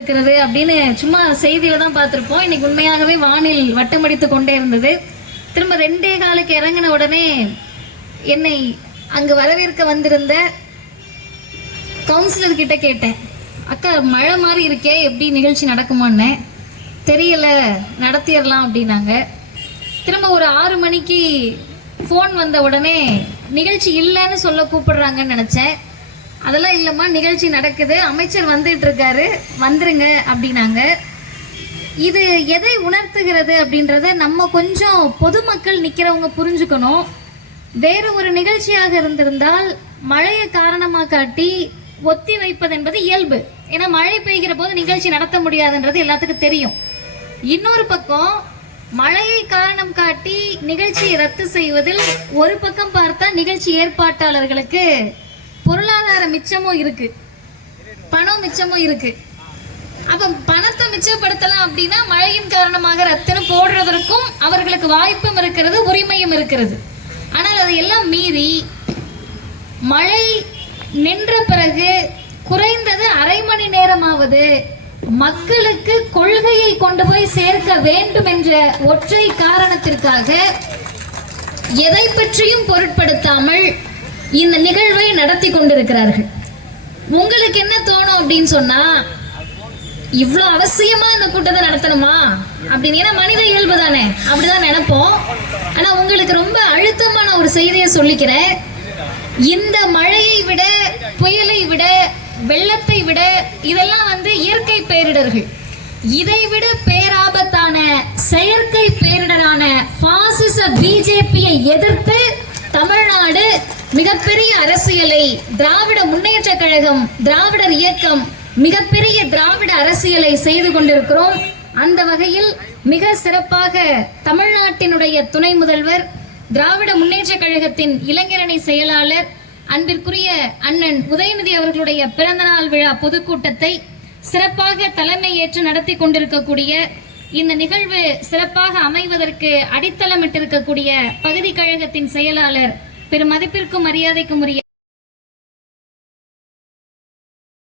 இருக்கிறது அப்படின்னு சும்மா செய்தியில தான் பார்த்திருப்போம். இன்னைக்கு உண்மையாகவே வானில் வட்டமடித்து கொண்டே இருந்தது. திரும்ப 2:15 இறங்கின உடனே என்னை அங்கு வரவேற்க வந்திருந்த கவுன்சிலர் கிட்ட கேட்டேன், அக்கா மழை மாதிரி இருக்கே, எப்படி நிகழ்ச்சி நடக்குமான்னு. தெரியல, நடத்திடலாம் அப்படின்னாங்க. திரும்ப ஒரு 6 மணிக்கு ஃபோன் வந்த உடனே நிகழ்ச்சி இல்லைன்னு சொல்ல கூப்பிடுறாங்கன்னு நினச்சேன். அதெல்லாம் இல்லைம்மா, நிகழ்ச்சி நடக்குது, அமைச்சர் வந்துட்டு இருக்காரு, வந்துருங்க அப்படின்னாங்க. இது எதை உணர்த்துகிறது அப்படின்றத நம்ம கொஞ்சம் பொதுமக்கள் நிற்கிறவங்க புரிஞ்சுக்கணும். வேறு ஒரு நிகழ்ச்சியாக இருந்திருந்தால் மழையை காரணமாக காட்டி ஒத்தி வைப்பது என்பது இயல்பு. ஏன்னா மழை பெய்கிற போது நிகழ்ச்சி நடத்த முடியாதுன்றது எல்லாத்துக்கும் தெரியும். இன்னொரு பக்கம் மழையை காரணம் காட்டி நிகழ்ச்சியை ரத்து செய்வதில் ஒரு பக்கம் பார்த்தா நிகழ்ச்சி ஏற்பாட்டாளர்களுக்கு பொருளாதார மிச்சமும் இருக்கு, பணம் மிச்சமும் இருக்கு. அப்ப பணத்தை மிச்சப்படுத்தலாம் அப்படின்னா மழையின் காரணமாக ரத்துன்னு போடுறதற்கும் அவர்களுக்கு வாய்ப்பும் இருக்கிறது, உரிமையும் இருக்கிறது. ஆனால் அதையெல்லாம் மீறி மழை நின்ற பிறகு குறைந்தது அரை மணி நேரமாவது மக்களுக்கு கொள்கையை கொண்டு போய் சேர்க்க வேண்டும் என்ற ஒற்றை காரணத்திற்காக எதை பற்றியும் பொருட்படுத்தாமல் இந்த நிகழ்வை நடத்தி கொண்டிருக்கிறார்கள். உங்களுக்கு என்ன தோணும் அப்படின்னு சொன்னா, இவ்வளவு அவசியமா இந்த கூட்டத்தை நடத்தணுமா அப்படின்னு. ஏன்னா மனித இயல்பு தானே, அப்படிதான் நினைப்போம். ஆனா உங்களுக்கு ரொம்ப அழுத்தமான ஒரு செய்தியை சொல்லிக்கிறேன். இந்த மழையை விட, புயலை விட, வெள்ளத்தை விட இதெல்லாம் இயற்கை பேரிடர்கள். இதை விட பேராபத்தான செயற்கை பேரிடரான பாசிச பிஜேபியை எதிர்த்து தமிழ்நாடு மிகப்பெரிய அரசியலை, திராவிட முன்னேற்ற கழகம், திராவிடர் இயக்கம் மிகப்பெரிய திராவிட அரசியலை செய்து கொண்டிருக்கிறோம். அந்த வகையில் மிக சிறப்பாக தமிழ்நாட்டினுடைய துணை முதல்வர், திராவிட முன்னேற்ற கழகத்தின் இளைஞரணி செயலாளர், அன்பிற்குரிய அண்ணன் உதயநிதி அவர்களுடைய பிறந்தநாள் விழா பொதுக்கூட்டத்தை சிறப்பாக தலைமை ஏற்று நடத்தி கொண்டிருக்கக்கூடிய, இந்த நிகழ்வு சிறப்பாக அமைவதற்கு அடித்தளமிட்டிருக்கக்கூடிய பகுதி கழகத்தின் செயலாளர், பெரும் மதிப்பிற்கும் மரியாதைக்கும் உரிய